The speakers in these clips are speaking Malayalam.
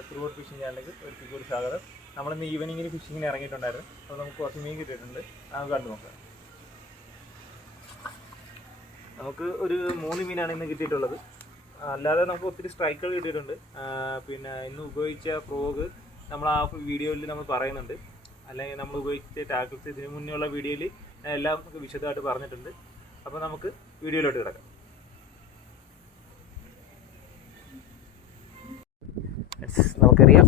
നമ്മുടെ ത്രൂ ഔട്ട് ഫിഷിംഗ് ചാനലിലേക്ക് ഒരിക്കൽ സ്വാഗതം. നമ്മളിന്ന് ഈവനിങ്ങിന് ഫിഷിങ്ങിന് ഇറങ്ങിയിട്ടുണ്ടായിരുന്നു. അപ്പോൾ നമുക്ക് കുറച്ച് മീൻ കിട്ടിയിട്ടുണ്ട്, നമുക്ക് കണ്ടു നോക്കാം. നമുക്ക് ഒരു 3 മീനാണ് ഇന്ന് കിട്ടിയിട്ടുള്ളത്. അല്ലാതെ നമുക്ക് ഒത്തിരി സ്ട്രൈക്കുകൾ കിട്ടിയിട്ടുണ്ട്. പിന്നെ ഇന്ന് ഉപയോഗിച്ച ഫ്രോഗ് നമ്മൾ ആ വീഡിയോയിൽ നമ്മൾ പറയുന്നുണ്ട്, അല്ലെങ്കിൽ നമ്മൾ ഉപയോഗിച്ച ടാക്കിൾസ് ഇതിന് മുന്നേ ഉള്ള വീഡിയോയിൽ എല്ലാം നമുക്ക് വിശദമായിട്ട് പറഞ്ഞിട്ടുണ്ട്. അപ്പോൾ നമുക്ക് വീഡിയോയിലോട്ട് കിടക്കാം. നമുക്കറിയാം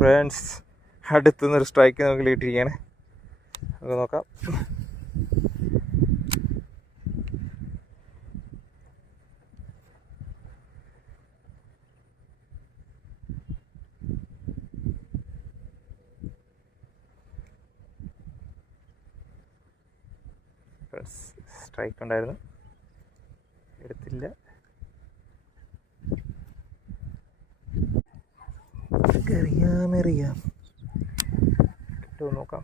ഫ്രണ്ട്സ്, അടുത്തുനിന്നൊരു സ്ട്രൈക്ക് നമുക്ക് കിട്ടിയിരിക്കുകയാണ്. നമുക്ക് നോക്കാം. ഫ്രണ്ട്സ്, സ്ട്രൈക്ക് ഉണ്ടായിരുന്നു, എടുത്തില്ല. എറിയാം കിട്ടുമോ നോക്കാം.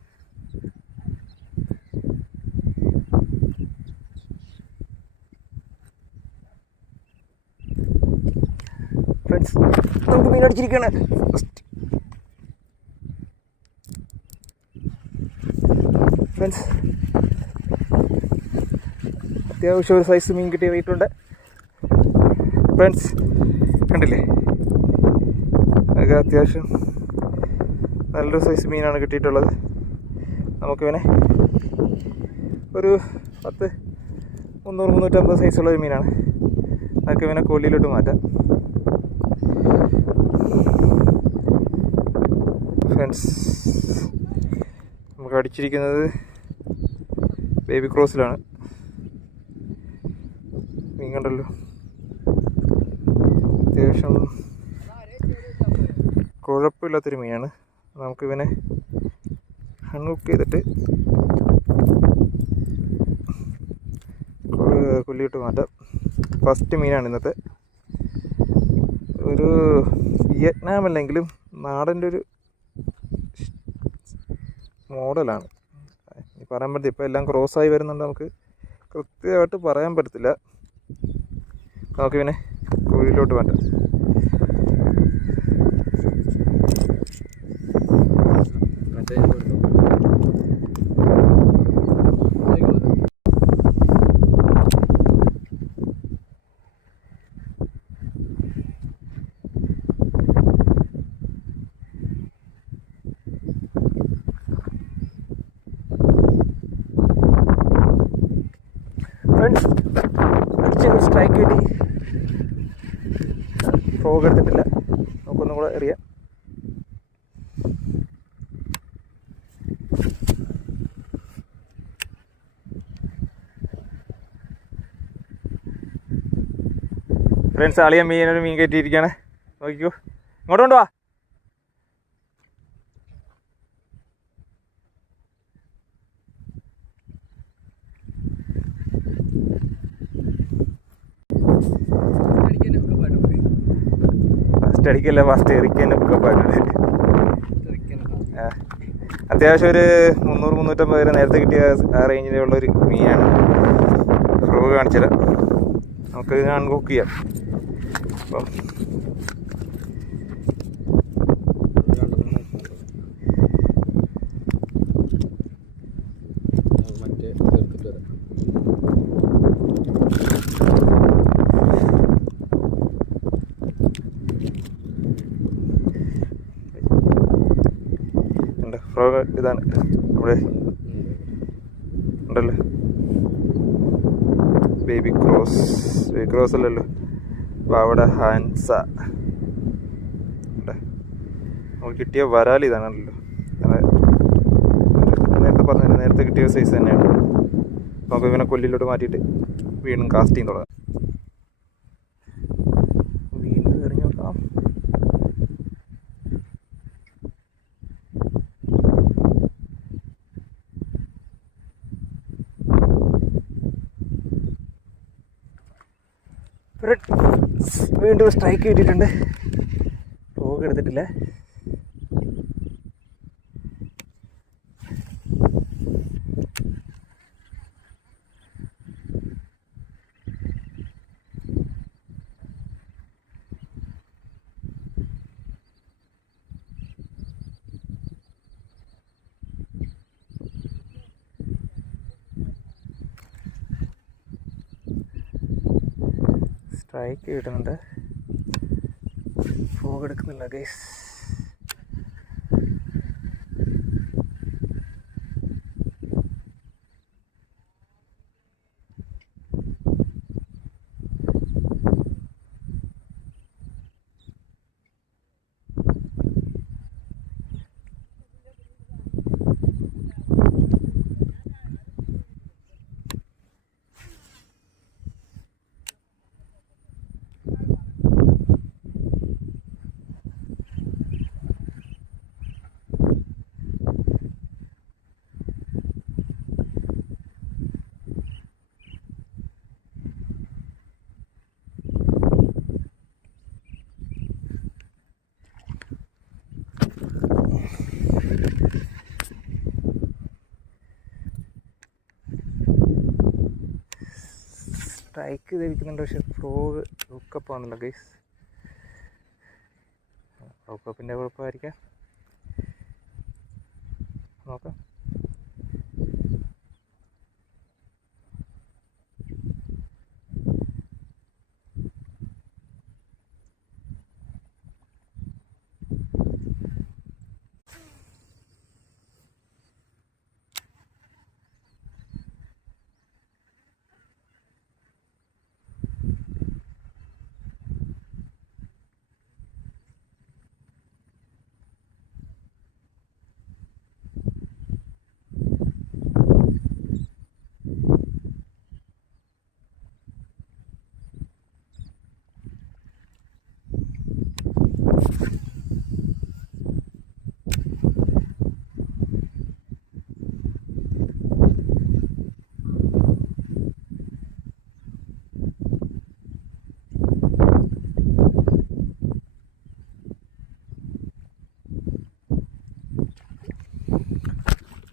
ഫ്രണ്ട്സ്, നമുക്ക് മീൻ അടിച്ചിരിക്കുകയാണ്. ഫ്രണ്ട്സ്, അത്യാവശ്യം ഒരു സൈസ് മീൻ കിട്ടിയിട്ടുണ്ട്. ഫ്രണ്ട്സ്, കണ്ടില്ലേ, അത്യാവശ്യം നല്ലൊരു സൈസ് മീനാണ് കിട്ടിയിട്ടുള്ളത്. നമുക്കിവനെ ഒരു 300-350 സൈസുള്ളൊരു മീനാണ്. നമുക്കിവനെ കൊല്ലിയിലോട്ട് മാറ്റാം. ഫ്രണ്ട്സ്, നമുക്ക് അടിച്ചിരിക്കുന്നത് ബേബി ക്രോസിലാണ്. മീൻ കണ്ടല്ലോ, അത്യാവശ്യം കുഴപ്പമില്ലാത്തൊരു മീനാണ്. നമുക്കിവനെ ഹൺഹുക്ക് ചെയ്തിട്ട് കൊല്ലിയിട്ട് മാറ്റാം. ഫസ്റ്റ് മീനാണ് ഇന്നത്തെ. ഒരു വിയറ്റ്നാം അല്ലെങ്കിലും നാടൻ്റെ ഒരു മോഡലാണ്. പറയാൻ പറ്റില്ല, ഇപ്പോൾ എല്ലാം ക്രോസായി വരുന്നുണ്ട്, നമുക്ക് കൃത്യമായിട്ട് പറയാൻ പറ്റത്തില്ല. നമുക്കിവനെ കൊല്ലിയിലോട്ട് മാറ്റാം. ഫ്രണ്ട്സ്, അടിച്ചൊരു സ്ട്രൈക്ക് കിട്ടി. ഫ്രോഗ് എടുത്തിട്ടില്ല, നമുക്കൊന്നും കൂടെ എറിയാം. ഫ്രണ്ട്സ്, ആളിയ മീനൊരു മീൻ കയറ്റിയിരിക്കുകയാണ്. നോക്കിക്കോ, ഇങ്ങോട്ട് കൊണ്ടുവാ. ഫസ്റ്റ് അടിക്കല്ല, ഫസ്റ്റ് എറിക്കാനൊക്കെ പാടുണ്ട്. അത്യാവശ്യം ഒരു 300-350 വരെ നേരത്തെ കിട്ടിയ ആ റേഞ്ചിലുള്ളൊരു മീനാണ്. ഫ്രോഗ് കാണിച്ചില്ല, നമുക്ക് അൺകുക്ക് ചെയ്യാം. അപ്പം ഫ്രോഗ് ഇതാണ് നമ്മുടെ ഉണ്ടല്ലോ, ബേബി ക്രോസ് അല്ലല്ലോ, ബാവട ഹാൻസ. നമുക്ക് കിട്ടിയ വരാൽ ഇതാണല്ലോ, നേരത്തെ കിട്ടിയ സൈസ് തന്നെയാണ്. നമുക്ക് ഇവനെ കൊല്ലിലോട്ട് മാറ്റിയിട്ട് വീണ്ടും കാസ്റ്റിങ് തുടങ്ങാം. വീണ്ടും എറിഞ്ഞു നോക്കാം. വീണ്ടും സ്ട്രൈക്ക് കിട്ടിയിട്ടുണ്ട്. ഫ്രോഗ് എടുത്തിട്ടില്ല. സ്ട്രൈക്ക് കിട്ടുന്നുണ്ട്, ഫ്രോഗ് എടുക്കുന്നില്ല ഗൈസ്. സ്ട്രൈക്ക് ധരിക്കുന്നുണ്ട്, പക്ഷെ ഫ്രോഗ് ഹുക്കപ്പ് ആവുന്നില്ല ഗൈസ്. ഹുക്കപ്പിൻ്റെ കുഴപ്പമായിരിക്കാം, നോക്കാം.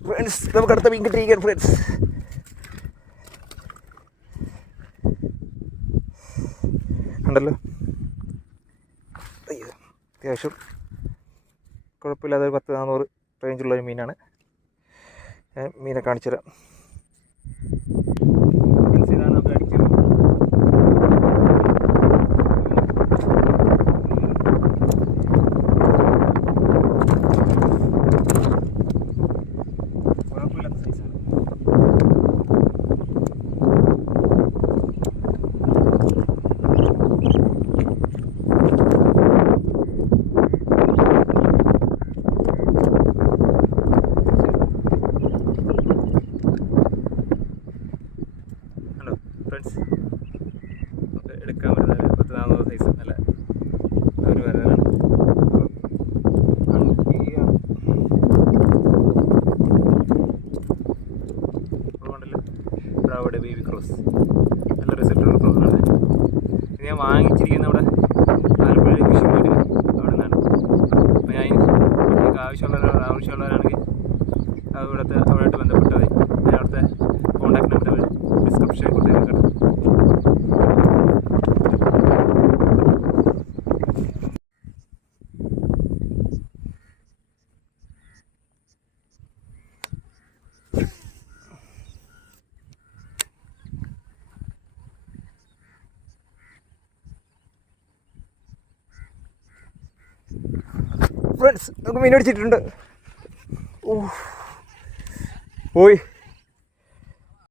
ഫ്രണ്ട്സ്, നമുക്ക് അടുത്ത മീൻ കിട്ടിയിരിക്കുകയാണ് ഫ്രണ്ട്സ്. ഉണ്ടല്ലോ, അയ്യോ, അത്യാവശ്യം കുഴപ്പമില്ലാതെ 10-400 റേഞ്ചുള്ളൊരു മീനാണ്. ഞാൻ മീനെ കാണിച്ചു തരാം. ഇതാണ് നമുക്ക് അടിച്ചത്. ഫ്രണ്ട്സ്, നമുക്ക് എടുക്കാൻ പറ്റുന്ന 10-400 സൈസ് നല്ല ഒരു വരാനാണ്. അതുകൊണ്ടല്ലോ ബ്രാവോയുടെ ബേബി ക്രോസ് നല്ല റിസൾട്ടുള്ള ക്രോസാണ്. ഇത് ഞാൻ വാങ്ങിച്ചിരിക്കുന്ന അവിടെ ആലപ്പുഴ ഫിഷിംഗ് പോയിട്ട് അവിടെ നിന്നാണ്. അപ്പോൾ ഞാൻ നിങ്ങൾക്ക് ആവശ്യമുള്ളവരാണെങ്കിൽ അവിടെയായിട്ട് ബന്ധപ്പെട്ടാൽ മതി. ഞാൻ അവിടുത്തെ കോൺടാക്ട് നമ്പർ ഡിസ്ക്രിപ്ഷനിൽ കൊടുത്തേക്കാം കേട്ടോ. ഫ്രണ്ട്സ്, നമുക്ക് മീൻ അടിച്ചിട്ടുണ്ട്. പോയി